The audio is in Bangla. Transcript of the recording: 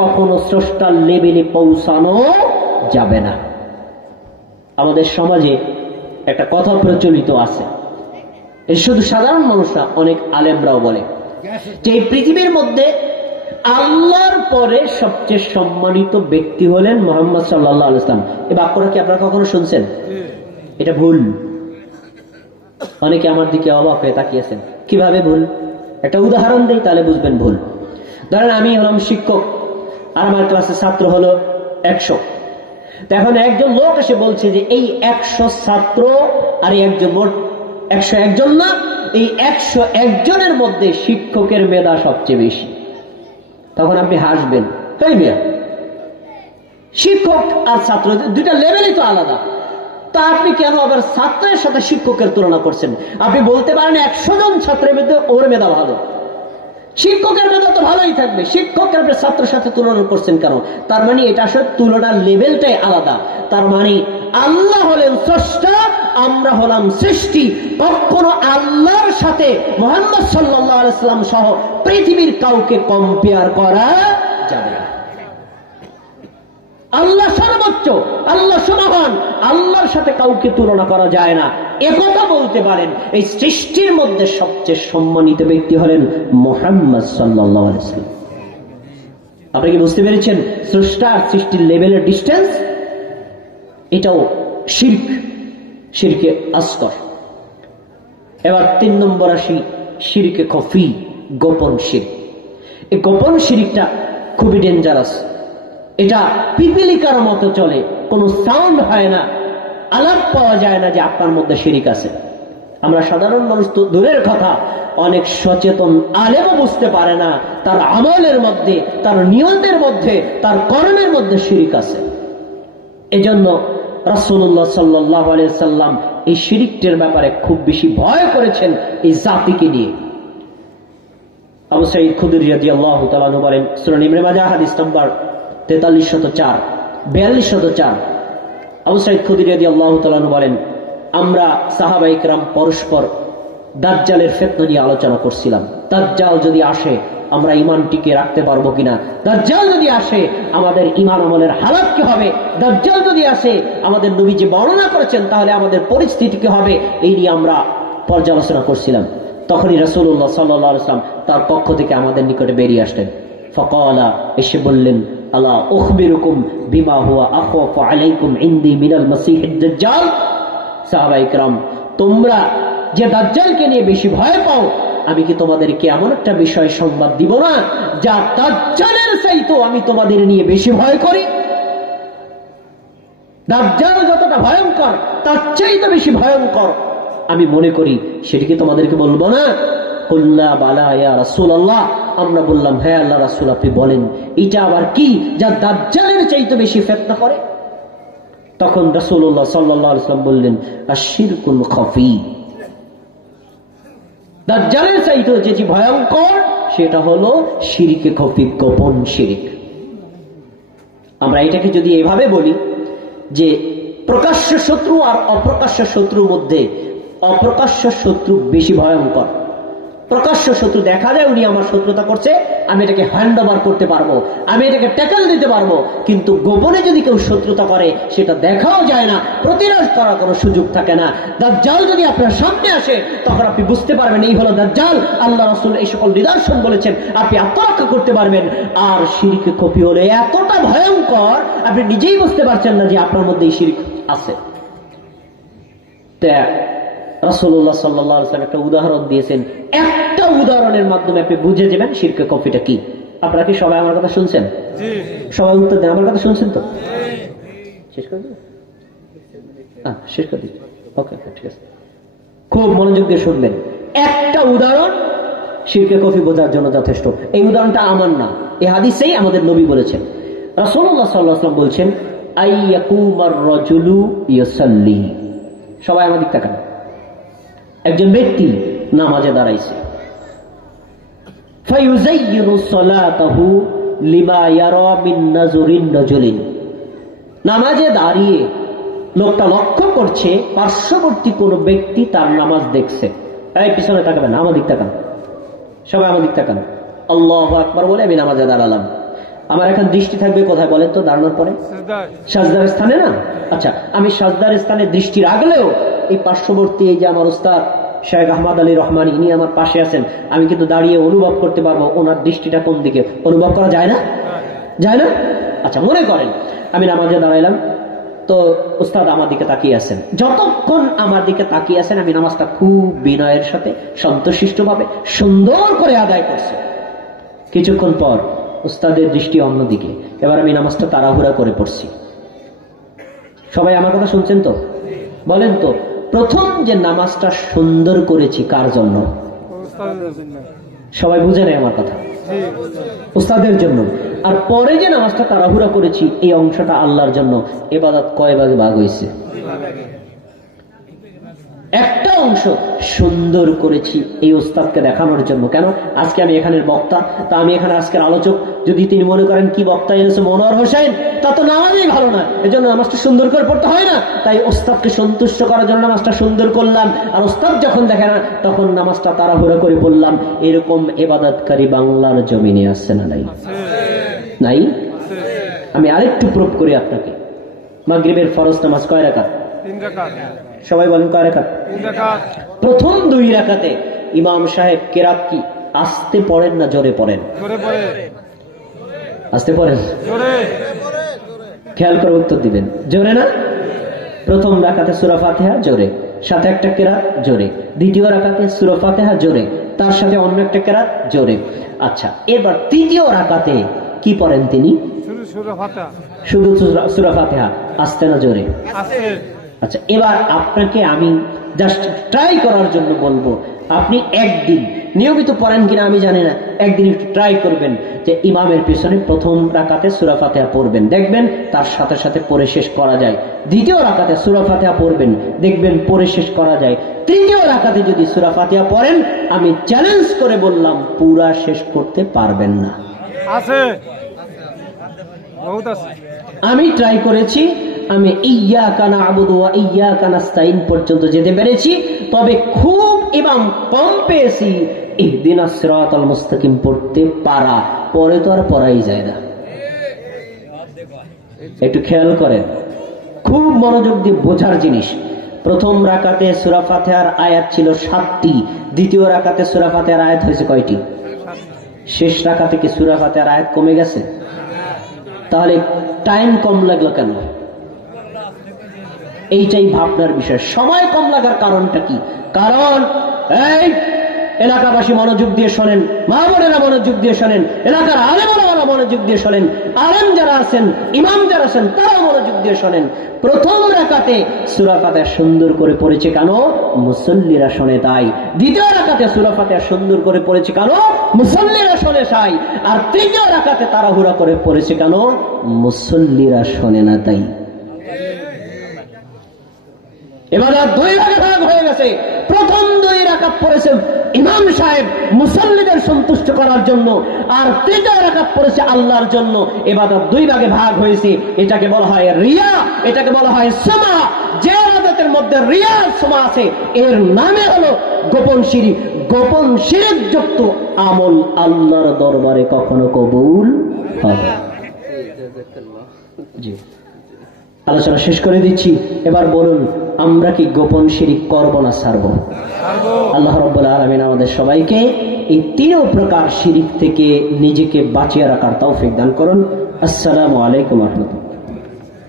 কখনো স্রষ্টার লেভেলে পৌঁছানো যাবে না। আমাদের সমাজে একটা কথা প্রচলিত আছে, এর শুধু সাধারণ মানুষরা, অনেক আলেমরাও বলে যে এই পৃথিবীর মধ্যে আল্লাহর পরে সবচেয়ে সম্মানিত ব্যক্তি হলেন মুহাম্মদ সাল্লাল্লাহু আলাইহি ওয়াসাল্লাম। এই বাক্যটা কি আপনারা কখনো শুনছেন? এটা ভুল। অনেকে আমার দিকে অবাক হয়ে তাকিয়েছেন, কিভাবে ভুল? একটা উদাহরণ দেই তাহলে বুঝবেন ভুল। ধরেন আমি হলাম শিক্ষক আর আমার ক্লাসের ছাত্র হলো 100। এখন একজন লোক এসে বলছে যে এই 100 ছাত্র আর একজন মোট 101 জন না, এই 101 জনের মধ্যে শিক্ষকের মেধা সবচেয়ে বেশি। তখন আপনি হাসবেন, তাই না? শিক্ষক আর ছাত্র দুইটা লেভেলই তো আলাদা, তা আপনি কেন আবার ছাত্রের সাথে শিক্ষকের তুলনা করছেন? আপনি বলতে পারেন 100 জন ছাত্রের মধ্যে ওর মেধা ভালো, শিক্ষকের মেধা তো ভালোই থাকবে, শিক্ষকের ছাত্রের সাথে তুলনা করছেন কেন? তার মানে এটা আসলে তুলনার লেভেলটাই আলাদা। তার মানে আল্লাহ হলেন স্রষ্টা, আমরা হলাম সৃষ্টি। কখনো আল্লাহর সাথে মুহাম্মদ সাল্লাল্লাহু আলাইহি ওয়াসাল্লাম সহ পৃথিবীর কাউকে কম্পেয়ার করা যাবে না। আল্লাহ সর্বোচ্চ, আল্লাহ সুবহান, আল্লাহর সাথে কাউকে তুলনা করা যায় না। একথা বলতে পারেন এই সৃষ্টির মধ্যে সবচেয়ে সম্মানিত ব্যক্তি হলেন মুহাম্মদ সাল্লাল্লাহু আলাইহি ওয়াসাল্লাম। আপনি কি বুঝতে পেরেছেন স্রষ্টা আর সৃষ্টির লেভেলের ডিস্টেন্স? এটাও শিরক, শিরকে আসগর। এবার 3 নম্বর আসি শিরকে খফি, গোপন শিরক। এই গোপন শিরকটা খুবই ডেঞ্জারাস। এটা পিপিলিকার মতো চলে, কোনো সাউন্ড হয় না, আলাপ পাওয়া যায় না যে আপনার মধ্যে শিরক আছে। আমরা সাধারণ মানুষ তো দূরের কথা, অনেক সচেতন আলেমও বুঝতে পারে না তার আমলের মধ্যে, তার নিয়তের মধ্যে, তার কর্মের মধ্যে শিরক আছে। এজন্য রাসূলুল্লাহ সাল্লাল্লাহু আলাইহি সাল্লাম এই শিরকের ব্যাপারে খুব বেশি ভয় করেছেন এই জাতিকে নিয়ে। আবু সাঈদ খুদরি রাদিয়াল্লাহু তাআলা আনহু বলেন, সুনান ইবনে মাজাহ হাদিস নাম্বার 4304 4204, আবু সাঈদ খুদরি রাদিয়াল্লাহু তাআলা আনহু বলেন, আমরা সাহাবায়ে কেরাম পরস্পর দাজ্জালের ফিতনা নিয়ে আলোচনা করছিলাম। দাজ্জাল যদি আসে আমরা ঈমান টিকে রাখতে পারবো কিনা, দাজ্জাল যদি আসে আমাদের ঈমান আমলের হালাত কি হবে, দাজ্জাল যদি আসে আমাদের নবী যে বর্ণনা করেছেন তাহলে আমাদের পরিস্থিতি কি হবে, এই নিয়ে আমরা পর্যালোচনা করছিলাম। তখনই রাসূলুল্লাহ সাল্লাল্লাহু আলাইহি ওয়াসাল্লাম তার পক্ষ থেকে আমাদের নিকটে বেরিয়ে আসলেন। ফাকালা, এসে বললেন, আলা উখবিরুকুম বিমা হুয়া আখাফু আলাইকুম ইনদি মিনাল মাসিহিদ দাজ্জাল। সাহাবায়ে কেরাম, তোমরা যে দাজ্জালকে নিয়ে বেশি ভয় পাও, আমি কি তোমাদেরকে এমন একটা বিষয় সংবাদ দিব না যা দাজ্জালের চাইতো আমি তোমাদের নিয়ে বেশি ভয় করি? দাজ্জাল যতটা ভয়ঙ্কর তার চাইতে বেশি ভয়ঙ্কর আমি মনে করি, সেটা কি তোমাদেরকে বলবো না? কুল্লা বালা ইয়া রাসূলুল্লাহ, আমরা বললাম হ্যাঁ আল্লাহ রাসূল আপনি বলেন, এটা আবার কি যা দাজ্জালের চাইতে বেশি ফিতনা করে? তখন রাসূলুল্লাহ সাল্লাল্লাহু আলাইহি ওয়াসাল্লাম বললেন, আশ-শিরকুল খফি, দাজ্জালের চাইতে যেটি ভয়ঙ্কর সেটা হলো শিরকে খফি, গোপন শিরক। আমরা এটাকে যদি এভাবে বলি যে প্রকাশ্য শত্রু আর অপ্রকাশ্য শত্রুর মধ্যে অপ্রকাশ্য শত্রু বেশি ভয়ঙ্কর। প্রকাশ্য শত্রু দেখা যায় উনি আমার শত্রুতা করছে, আমি এটাকে হ্যান্ড ওভার করতে পারবো, আমি এটাকে ট্যাকল দিতে পারবো। কিন্তু গোপনে যদি কেউ শত্রুতা করে সেটা দেখাও যায় না, প্রতিরোধ করার কোনো সুযোগ থাকে না। দাজ্জাল যদি আপনার সামনে আসে তখন আপনি বুঝতে পারবেন এই হলো দাজ্জাল। আল্লাহ রাসূল এই সকল নিদর্শন বলেছেন, আপনি আত্মরক্ষা করতে পারবেন। আর শিরকে খফি হলে এতটা ভয়ঙ্কর আপনি নিজেই বুঝতে পারছেন না যে আপনার মধ্যে এই শিরক আছে। রাসূলুল্লাহ সাল্লাল্লাহু আলাইহি ওয়াসাল্লাম একটা উদাহরণ দিয়েছেন, একটা উদাহরণের মাধ্যমে আপনি বুঝে যাবেন শিরকে খফিটা কি। আপনারা কি সবাই আমার কথা শুনছেন? সবাই উত্তর দেন, আমার কথা শুনছেন তো? শেষ করে দিন, শেষ করে দিন। ওকে, ঠিক আছে, খুব মনোযোগ দিয়ে শুনবেন। একটা উদাহরণ শিরকে খফি বোঝার জন্য যথেষ্ট। এই উদাহরণটা আমার না, এই হাদিসেই আমাদের নবী বলেছেন। রাসূলুল্লাহ সাল্লাল্লাহু আলাইহি ওয়াসাল্লাম বলছেন, আইয়াকুমার রাজুলু ইউসাল্লি। সবাই আমার দিকে তাকান। একজন ব্যক্তি নামাজে দাঁড়াইছে, ফায়ুযায়্যিনু সালাতাহু লিমা ইয়ারা মিন নাজরিন রাজুলিন। নামাজে দাঁড়িয়ে লোকটা লক্ষ্য করছে পার্শ্ববর্তী কোন ব্যক্তি তার নামাজ দেখছে। এই পিছনে তাকাবেন, আমার দিক তাকান, সবাই আমার দিক তাকান। আল্লাহু আকবার বলে আমি নামাজে দাঁড়ালাম। আমার এখন দৃষ্টি থাকবে কোথায় বলেন তো? দাঁড়ানোর পরে সাজদার স্থানে না? আচ্ছা, আমি সাজদার স্থানে দৃষ্টি রাখলেও এই পার্শ্ববর্তী এই যে আমার উস্তাদ শেখ আহমদ আলী রহমান, ইনি আমার পাশে আছেন, আমি কিন্তু দাঁড়িয়ে অনুভব করতে পারবো ওনার দৃষ্টিটা কোন দিকে। অনুভব করা যায় না? যায় না? আচ্ছা, মনে করেন আমি নামাজে দাঁড়াইলাম, তো উস্তাদ আমার দিকে তাকিয়ে আছেন। যতক্ষণ আমার দিকে তাকিয়ে আছেন আমি নামাজটা খুব বিনয়ের সাথে সন্তোষিষ্ট ভাবে সুন্দর করে আদায় করছি। কিছুক্ষণ পর উস্তাদের দৃষ্টি অন্যদিকে, এবার আমি নামাজটা তাড়াহুড়া করে পড়ছি। সবাই আমার কথা শুনছেন তো? বলেন তো, প্রথম যে নামাজটা সুন্দর করেছি কার জন্য? সবাই বুঝে নেয় আমার কথা? উস্তাদের জন্য। আর পরে যে নামাজটা তাড়াহুড়া করেছি এই অংশটা আল্লাহর জন্য। ইবাদত কয় ভাগে ভাগ হয়েছে? একটা অংশ সুন্দর করেছি এই উস্তাদকে দেখানোর জন্য। কেন? আজকে আমি এখানের বক্তা, তা আমি এখানে আজকের আলোচক। যদি তিনি মনে করেন কি বক্তা এনেছে মনোয়ার হোসেন, তা তো নামাজই ভালো না, এজন্য নামাজটা সুন্দর করে পড়তে হয় না। তাই উস্তাদকে সন্তুষ্ট করার জন্য নামাজটা সুন্দর করলাম, আর উস্তাদ যখন দেখে না তখন নামাজটা তাড়াহুড়া করে পড়লাম। এরকম ইবাদতকারী বাংলার জমিনে আছে না নাই? নাই? আমি আরেকটু প্রুফ করি আপনাকে। মাগরিবের ফরজ নামাজ কয় রাকাত? 3 রাকাত। সবাই বলেন কয় রাকাত? 3 রাকাত। প্রথম 2 রাকাতে ইমাম সাহেব কেরাত কি আস্তে পড়েন না জোরে পড়েন? জোরে পড়ে। আস্তে পড়েন? জোরে। খেয়াল করে উত্তর দিবেন। জোরে না? প্রথম রাকাতে সূরা ফাতিহা জোরে, সাথে একটা কেরাত জোরে। দ্বিতীয় রাকাতে সূরা ফাতিহা জোরে, তার সাথে অন্য একটা কেরাত জোরে। আচ্ছা, এবার তৃতীয় রাকাতে কি পড়েন তিনি? শুধু সূরা ফাতিহা, আস্তে না জোরে? আস্তে। আচ্ছা, এবার আপনাকে আমি জাস্ট ট্রাই করার জন্য বলবো, আপনি একদিন নিয়মিত পড়েন কিনা আমি জানি না, একদিন একটু ট্রাই করবেন যে ইমামের পিছনে প্রথম রাকাতে সূরা ফাতিহা পড়বেন, দেখবেন তার সাথে সাথে পড়ে শেষ করা যায়। দ্বিতীয় রাকাতে সূরা ফাতিহা পড়বেন, দেখবেন পড়ে শেষ করা যায়। তৃতীয় রাকাতে যদি সূরা ফাতিহা পড়েন, আমি চ্যালেঞ্জ করে বললাম পুরা শেষ করতে পারবেন না। আছে, বহুত আছে। আমি ট্রাই করেছি, আমি ইয়্যাকা না'বুদু ওয়া ইয়্যাকা নাস্তাইন পর্যন্ত যেতে পেরেছি, তবে খুব ইমাম কম পেয়েছি ইহদিনাস সিরাতাল মুস্তাকিম পড়তে পারা। পরে তো আর পড়াই যায় না। একটু খেয়াল করেন, খুব মনোযোগ দিয়ে বোঝার জিনিস। প্রথম রাকাতে সূরা ফাতিহার আয়াত ছিল 7টি, দ্বিতীয় রাকাতে সূরা ফাতিহার আয়াত হয়েছে কয়টি? শেষ রাকাতে কি সূরা ফাতিহার আয়াত কমে গেছে? তাহলে টাইম কম লাগলো কেন? এইটাই ভাবনার বিষয়। সময় কম লাগার কারণটা কি? কারণ এই এলাকাবাসী মনোযোগ দিয়ে শোনেন, মা বোনেরা মনোযোগ দিয়ে শোনেন, এলাকার আলেমরা মনোযোগ দিয়ে শোনেন, আলেম যারা আছেন, ইমাম যারা আছেন তারাও মনোযোগ দিয়ে শোনেন। প্রথম রাকাতে সূরা ফাতিহা সুন্দর করে পড়েছে কেন? মুসল্লিরা শোনে তাই। দ্বিতীয় রাকাতে সূরা ফাতিহা সুন্দর করে পড়েছে কেন? মুসল্লিরা শোনে তাই। আর তৃতীয় রাকাতে তাড়াহুড়া করে পড়েছে কেন? মুসল্লিরা শোনে না তাই। এবার 2 ভাগে ভাগ হয়ে গেছে। প্রথম 2 রাকাত পড়েছে ইমাম সাহেব মুসল্লিদের সন্তুষ্ট করার জন্য, আর তৃতীয় রাকাত পড়েছে আল্লাহর জন্য। ইবাদত 2 ভাগে ভাগ হয়েছে। এটাকে বলা হয় রিয়া, এটাকে বলা হয় সুমা। যে ইবাদতের মধ্যে রিয়া সুমা আছে এর নামে হলো গোপন শিরক। গোপন শিরক যুক্ত আমল আল্লাহর দরবারে কখনো কবুল হবে না। জি, আলোচনা শেষ করে দিচ্ছি। এবার বলুন, আমরা কি গোপন শিরক করব না ছাড়ব? আল্লাহ রাব্বুল আলামিন আমাদের সবাইকে এই 3 প্রকার শিরক থেকে নিজেকে বাঁচিয়ে রাখার তৌফিক দান করুন। আসসালামু আলাইকুম ওয়া রাহমাতুল্লাহ।